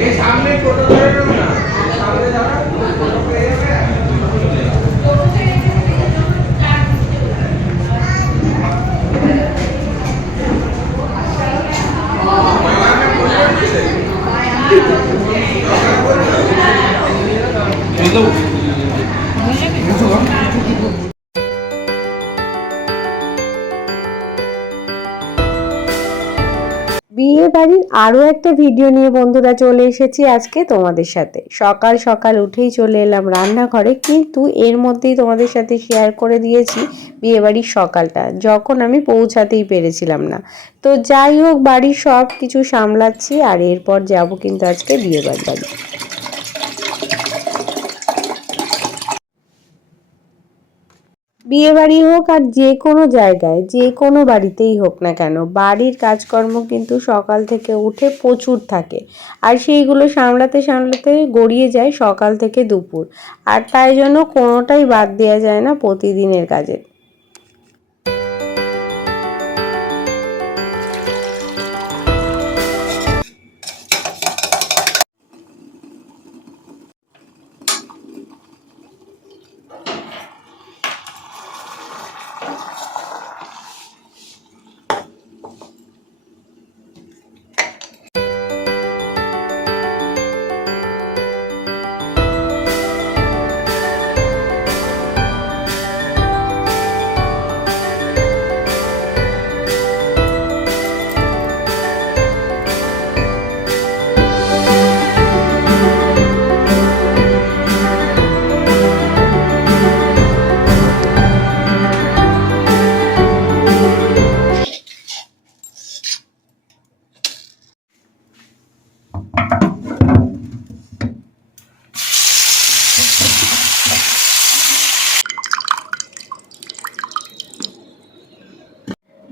নিহামি সাবম ধরে না সামনে ভাবে আরও একটা ভিডিও নিয়ে বন্ধুরা চলে এসেছি আজকে তোমাদের সাথে। সকাল সকাল উঠেই চলে এলাম রান্নাঘরে, কিন্তু এর মধ্যেই তোমাদের সাথে শেয়ার করে দিয়েছি বিয়েবাড়ির সকালটা, যখন আমি পৌঁছাতেই পেরেছিলাম না। তো যাই হোক, বাড়ির সব কিছু সামলাচ্ছি আর এরপর যাব কিন্তু আজকে বিয়ে বাড়ি বাড়ি বিয়ে বাড়ি হোক আর যে কোনো জায়গায়, যে কোনো বাড়িতেই হোক না কেন, বাড়ির কাজকর্ম কিন্তু সকাল থেকে উঠে প্রচুর থাকে। আর সেইগুলো সামলাতে সামলাতে গড়িয়ে যায় সকাল থেকে দুপুর। আর তাই জন্য কোনোটাই বাদ দেওয়া যায় না প্রতিদিনের কাজে।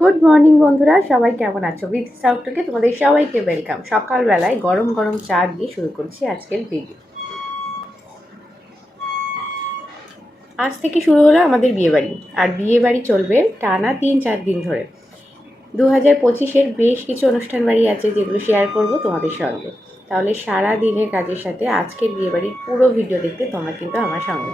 গুড মর্নিং বন্ধুরা। সবাই কেমন আছো? উইথ সাউটকে তোমাদের সবাইকে ওয়েলকাম সকালবেলায় গরম গরম চা দিয়ে শুরু করছি আজকের ভিডিও আজ থেকে শুরু হলো আমাদের বিয়েবাড়ি। আর বিয়েবাড়ি চলবে টানা তিন চার দিন ধরে। দু হাজার পঁচিশের বেশ কিছু অনুষ্ঠান বাড়ি আছে যেগুলো শেয়ার করব তোমাদের সঙ্গে। তাহলে সারা দিনের কাজের সাথে আজকের বিয়েবাড়ির পুরো ভিডিও দেখতে তোমরা কিন্তু আমার সঙ্গে।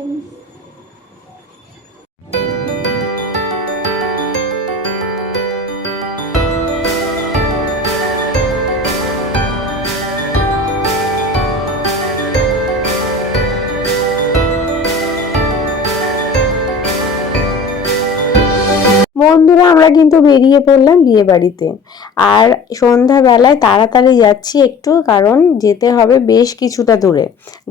থাকবে। আমরা কিন্তু বেরিয়ে পড়লাম বিয়ে বাড়িতে আর সন্ধ্যাবেলায় তাড়াতাড়ি যাচ্ছি একটু কারণ যেতে হবে বেশ কিছুটা দূরে।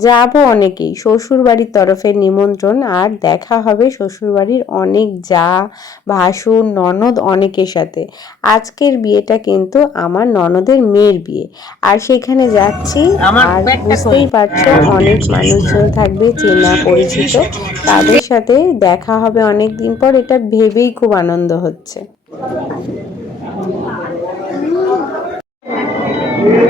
যাব অনেকেই শ্বশুর বাড়ির তরফের নিমন্ত্রণ আর দেখা হবে শ্বশুর বাড়ির অনেক যা ভাসুর ননদ অনেকের সাথে। আজকের বিয়েটা কিন্তু আমার ননদের মেয়ের বিয়ে। আর সেখানে যাচ্ছি আর বুঝতেই পারছ অনেক মানুষজন থাকবে চেনা পরিচিত। তাদের সাথে দেখা হবে অনেক দিন পর এটা ভেবেই খুব আনন্দ হচ্ছে সেই ফিগার রোডে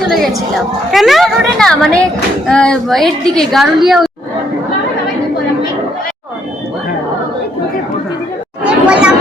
চলে গেছিলাম। কেন? রোডে না মানে এর দিকে গারুলিয়া ওই-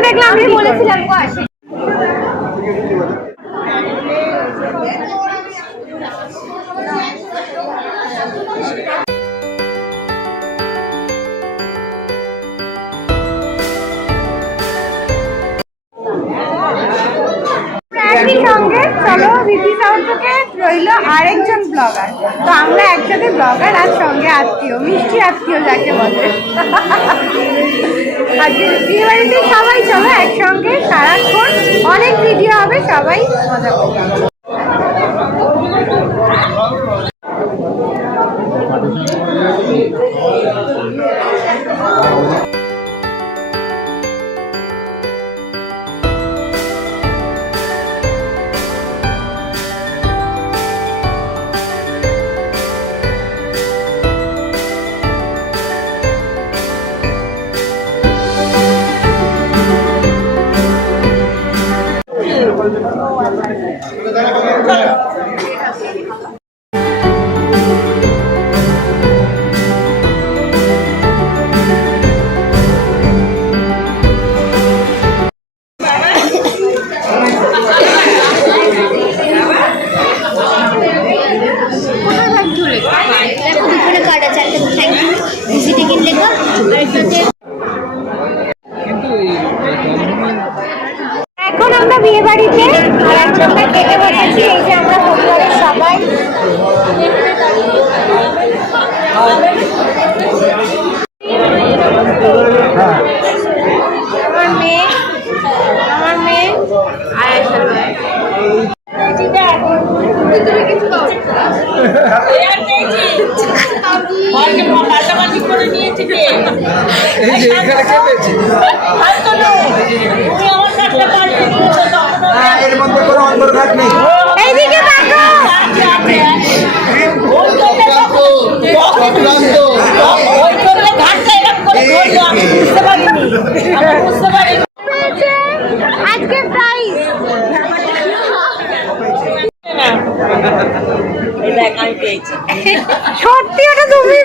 এখনই তুমি না দেখলে আমি বলেছিলাম রইল আরেকজন ব্লগার। তো আমরা একসাথে ব্লগার আর সঙ্গে আত্মীয়, মিষ্টি আত্মীয় যাকে বলে। আজকে বিয়ে বাড়িতে সবাই চলো একসঙ্গে, সারাক্ষণ অনেক ভিডিও হবে, সবাই মজা করবে। সত্যি ওটা তুমি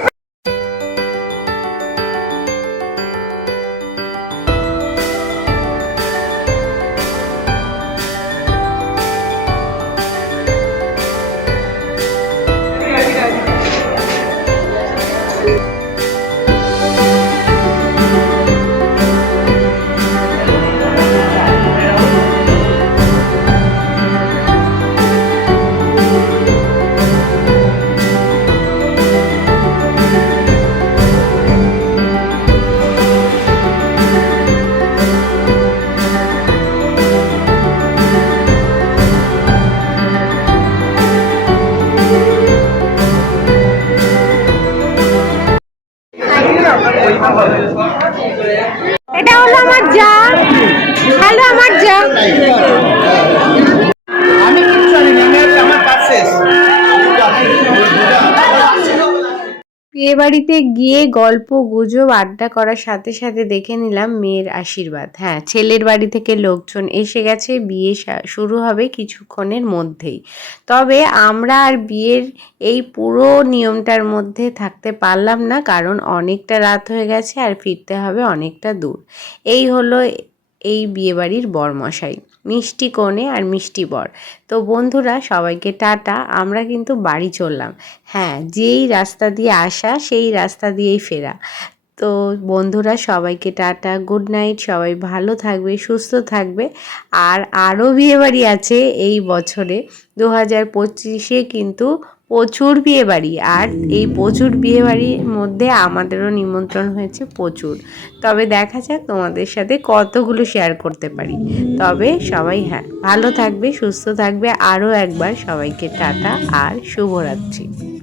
বিয়ে বাড়িতে গিয়ে গল্প, গুজব, আড্ডা করার সাথে সাথে দেখে নিলাম মেয়ের আশীর্বাদ। হ্যাঁ ছেলের বাড়ি থেকে লোকজন এসে গেছে, বিয়ে শুরু হবে কিছুক্ষণের মধ্যেই। তবে আমরা আর বিয়ের এই পুরো নিয়মটার মধ্যে থাকতে পারলাম না, কারণ অনেকটা রাত হয়ে গেছে আর ফিরতে হবে অনেকটা দূর। এই হলো এই বিয়েবাড়ির বরমশাই। মিষ্টি কোণে আর মিষ্টি বর। তো বন্ধুরা, সবাইকে টাটা, আমরা কিন্তু বাড়ি চললাম। হ্যাঁ যেই রাস্তা দিয়ে আসা, সেই রাস্তা দিয়েই ফেরা। তো বন্ধুরা, সবাইকে টাটা, গুড নাইট, সবাই ভালো থাকবে, সুস্থ থাকবে। আর আরও বিয়েবাড়ি আছে এই বছরে। দু হাজার পঁচিশে কিন্তু প্রচুর বিয়েবাড়ি আর এই প্রচুর বিয়ে বাড়ির মধ্যে আমাদেরও নিমন্ত্রণ হয়েছে প্রচুর। তবে দেখা যাক তোমাদের সাথে কতগুলো শেয়ার করতে পারি। তবে সবাই হ্যাঁ ভালো থাকবে, সুস্থ থাকবে। আরও একবার সবাইকে টাটা আর শুভরাত্রি।